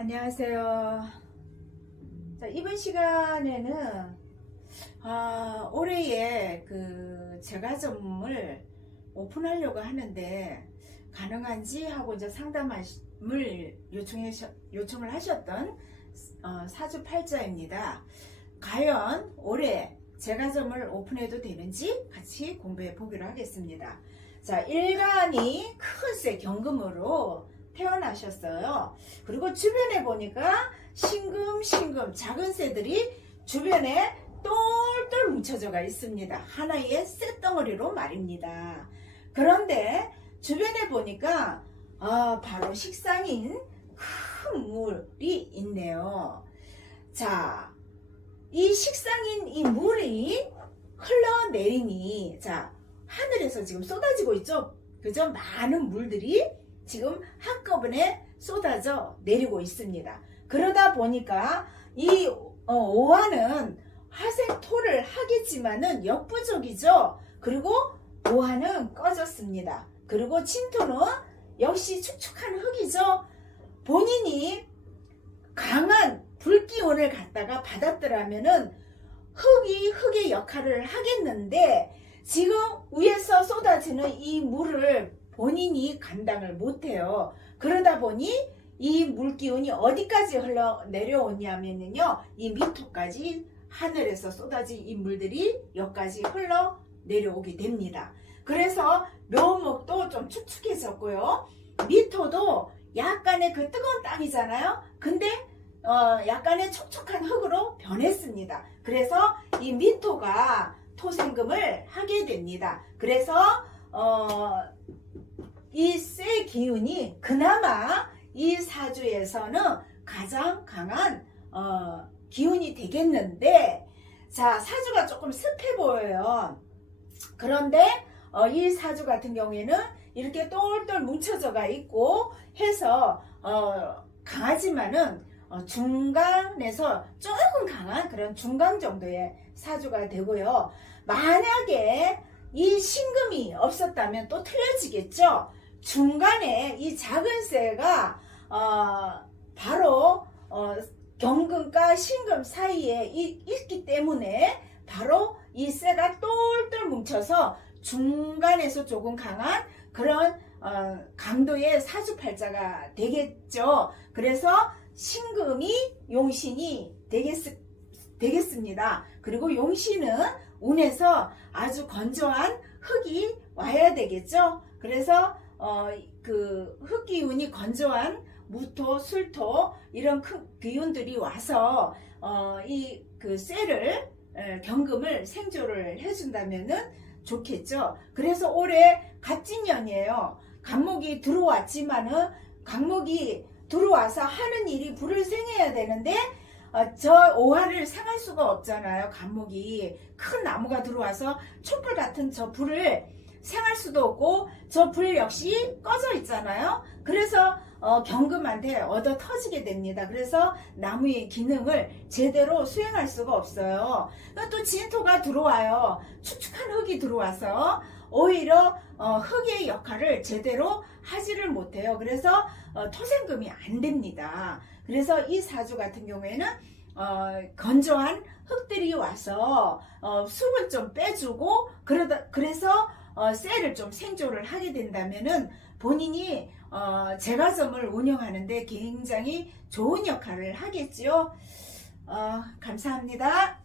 안녕하세요. 자, 이번 시간에는 아, 올해의 그 제과점을 오픈하려고 하는데 가능한지 하고 이제 상담을 요청해 요청을 하셨던 어, 사주팔자입니다. 과연 올해 제과점을 오픈해도 되는지 같이 공부해 보기로 하겠습니다. 자, 일간이 큰새 경금으로 태어나셨어요. 그리고 주변에 보니까 싱금싱금 작은 새들이 주변에 똘똘 뭉쳐져가 있습니다. 하나의 쇳덩어리로 말입니다. 그런데 주변에 보니까 아, 바로 식상인 큰 물이 있네요. 자, 이 식상인 이 물이 흘러내리니 자 하늘에서 지금 쏟아지고 있죠. 그죠? 많은 물들이 지금 한꺼번에 쏟아져 내리고 있습니다. 그러다 보니까 이 어, 오화는 화생토를 하겠지만은 역부족이죠. 그리고 오화는 꺼졌습니다. 그리고 진토는 역시 축축한 흙이죠. 본인이 강한 불기운을 갖다가 받았더라면은 흙이 흙의 역할을 하겠는데 지금 위에서 쏟아지는 이 물을 본인이 감당을 못해요. 그러다 보니 이 물기운이 어디까지 흘러 내려오냐면요. 이 밑토까지 하늘에서 쏟아진 이 물들이 여기까지 흘러 내려오게 됩니다. 그래서 묘목도 좀 축축해졌고요. 밑토도 약간의 그 뜨거운 땅이잖아요. 근데 어, 약간의 촉촉한 흙으로 변했습니다. 그래서 이 밑토가 토생금을 하게 됩니다. 그래서 어, 이 쇠 기운이 그나마 이 사주에서는 가장 강한 어, 기운이 되겠는데 자 사주가 조금 습해 보여요. 그런데 어, 이 사주 같은 경우에는 이렇게 똘똘 뭉쳐져가 있고 해서 어, 강하지만은 어, 중간에서 조금 강한 그런 중간 정도의 사주가 되고요. 만약에 이 신금이 없었다면 또 틀려지겠죠. 중간에 이 작은 새가 어, 바로 어, 경금과 신금 사이에 이- 있기 때문에 바로 이 새가 똘똘 뭉쳐서 중간에서 조금 강한 그런 어, 강도의 사주팔자가 되겠죠. 그래서 신금이 용신이 되겠, 되겠습니다. 그리고 용신은 운에서 아주 건조한 흙이 와야 되겠죠. 그래서 어, 그 흙기운이 건조한 무토, 술토 이런 큰 기운들이 와서 어, 이그 쇠를 에, 경금을 생조를 해준다면은 좋겠죠. 그래서 올해 갑진년이에요. 간목이 들어왔지만은 간목이 들어와서 하는 일이 불을 생해야 되는데 어, 저 오화를 상할 수가 없잖아요. 간목이 큰 나무가 들어와서 촛불 같은 저 불을 생할 수도 없고 저 불 역시 꺼져 있잖아요. 그래서 어, 경금한테 얻어 터지게 됩니다. 그래서 나무의 기능을 제대로 수행할 수가 없어요. 또 진토가 들어와요. 축축한 흙이 들어와서 오히려 어, 흙의 역할을 제대로 하지를 못해요. 그래서 어, 토생금이 안 됩니다. 그래서 이 사주 같은 경우에는 어, 건조한 흙들이 와서 어, 숨을 좀 빼주고 그러다 그래서 어, 셀을 좀 생조를 하게 된다면은 본인이 어, 제과점을 운영하는데 굉장히 좋은 역할을 하겠지요. 어, 감사합니다.